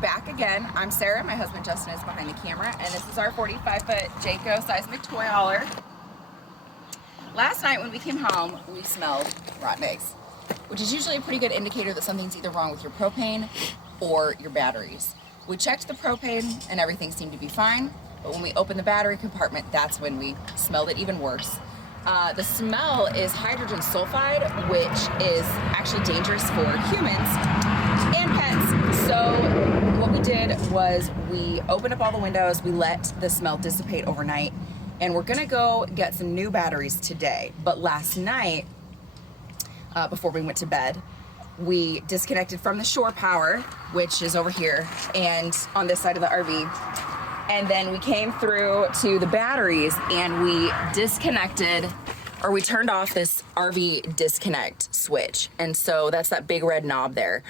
back again. I'm Sarah, my husband Justin is behind the camera, and this is our 45-foot Jayco seismic toy hauler. Last night when we came home, we smelled rotten eggs, which is usually a pretty good indicator that something's either wrong with your propane or your batteries. We checked the propane and everything seemed to be fine, but when we opened the battery compartment, that's when we smelled it even worse. The smell is hydrogen sulfide, which is actually dangerous for humans and pets. So what we did was we opened up all the windows, we let the smell dissipate overnight, and we're gonna go get some new batteries today. But last night, before we went to bed, we disconnected from the shore power, which is over here and on this side of the RV. And then we came through to the batteries and we disconnected, or we turned off this RV disconnect switch. And so that's that big red knob there.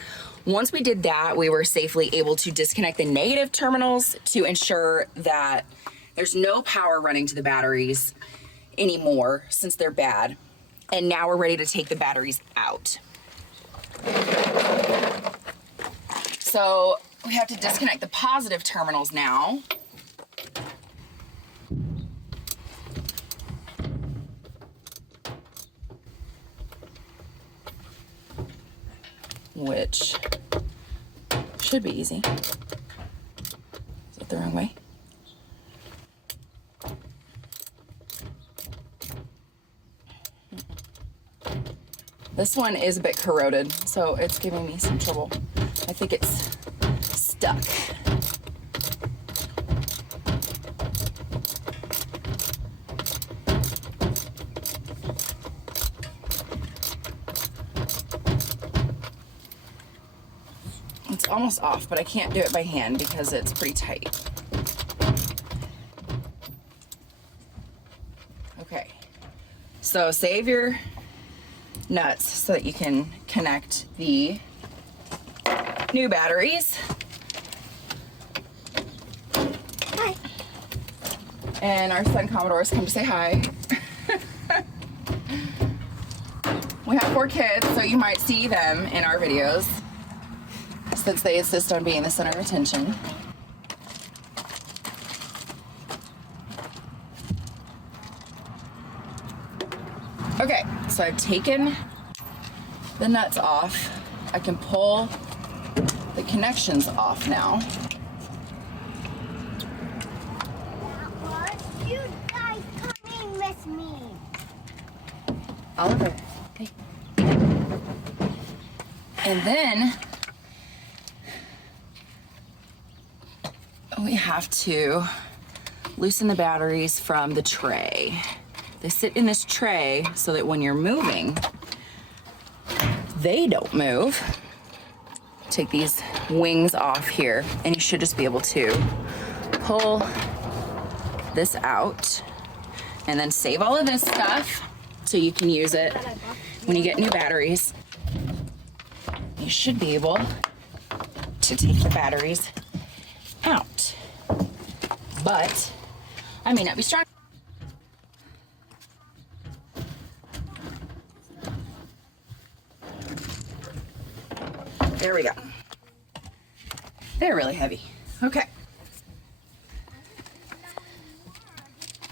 Once we did that, we were safely able to disconnect the negative terminals to ensure that there's no power running to the batteries anymore since they're bad. And now we're ready to take the batteries out. So we have to disconnect the positive terminals now. Which should be easy. Is it the wrong way? This one is a bit corroded, so it's giving me some trouble. I think it's stuck. It's almost off, but I can't do it by hand because it's pretty tight. Okay, so save your nuts so that you can connect the new batteries. Hi. And our son Commodore's come to say hi. We have 4 kids, so you might see them in our videos since they insist on being the center of attention. Okay, so I've taken the nuts off. I can pull the connections off now. You guys come in with me. Oliver, okay. And then we have to loosen the batteries from the tray. They sit in this tray so that when you're moving, they don't move. Take these wings off here, and you should just be able to pull this out and then save all of this stuff so you can use it when you get new batteries. You should be able to take the batteries out, but I may not be strong. There we go. They're really heavy. Okay.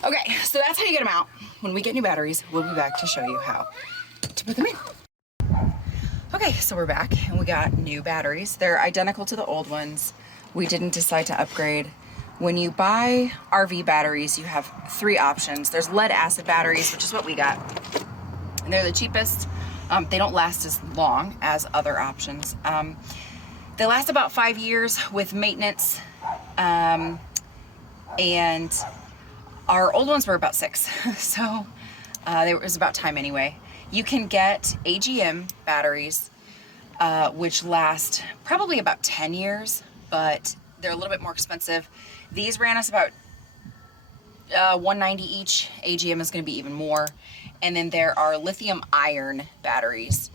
Okay, so that's how you get them out. When we get new batteries, we'll be back to show you how to put them in. Okay, so we're back and we got new batteries. They're identical to the old ones. We didn't decide to upgrade. When you buy RV batteries, you have 3 options. There's lead acid batteries, which is what we got. And they're the cheapest. They don't last as long as other options. They last about 5 years with maintenance. And our old ones were about 6. So it was about time anyway. You can get AGM batteries, which last probably about 10 years, but they're a little bit more expensive. These ran us about $190 each. AGM is going to be even more. And then there are lithium iron batteries,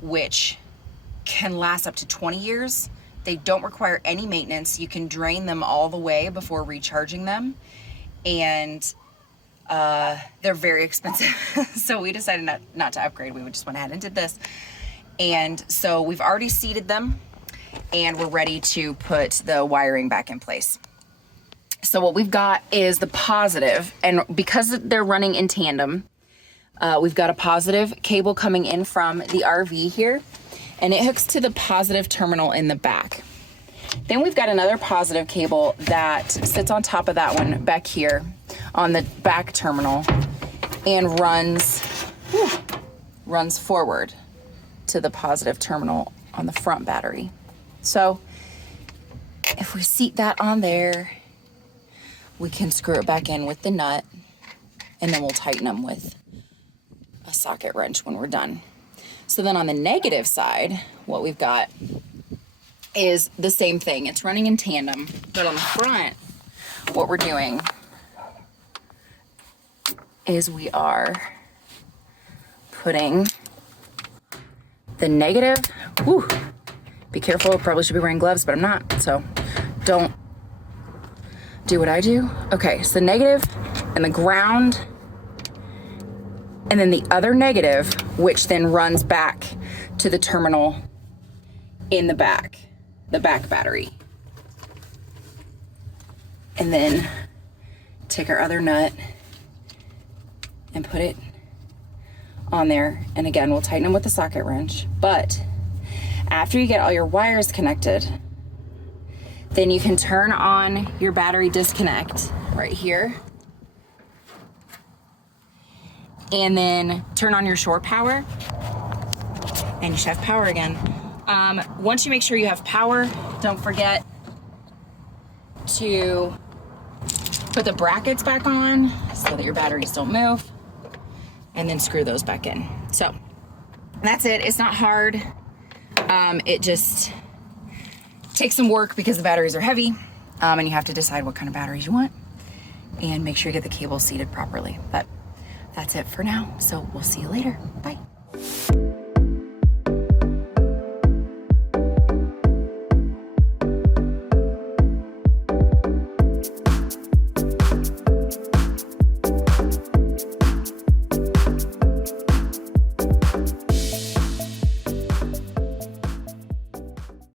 which can last up to 20 years. They don't require any maintenance. You can drain them all the way before recharging them. And they're very expensive. So we decided not to upgrade. We just went ahead and did this. And so we've already seeded them. and we're ready to put the wiring back in place. So what we've got is the positive, and because they're running in tandem, we've got a positive cable coming in from the RV here, and it hooks to the positive terminal in the back. Then we've got another positive cable that sits on top of that one back here on the back terminal and runs forward to the positive terminal on the front battery. So if we seat that on there, we can screw it back in with the nut, and then we'll tighten them with a socket wrench when we're done. So then on the negative side, what we've got is the same thing. It's running in tandem, but on the front, what we're doing is we are putting the negative, be careful, probably should be wearing gloves, but I'm not, so don't do what I do. Okay, so the negative and the ground, and then the other negative, which then runs back to the terminal in the back battery. And then take our other nut and put it on there. And again, we'll tighten them with the socket wrench. But after you get all your wires connected, then you can turn on your battery disconnect right here. And then turn on your shore power, and you should have power again. Once you make sure you have power, don't forget to put the brackets back on so that your batteries don't move, and then screw those back in. So that's it. It's not hard. It just takes some work because the batteries are heavy, and you have to decide what kind of batteries you want and make sure you get the cable seated properly. But that's it for now. So we'll see you later. Bye.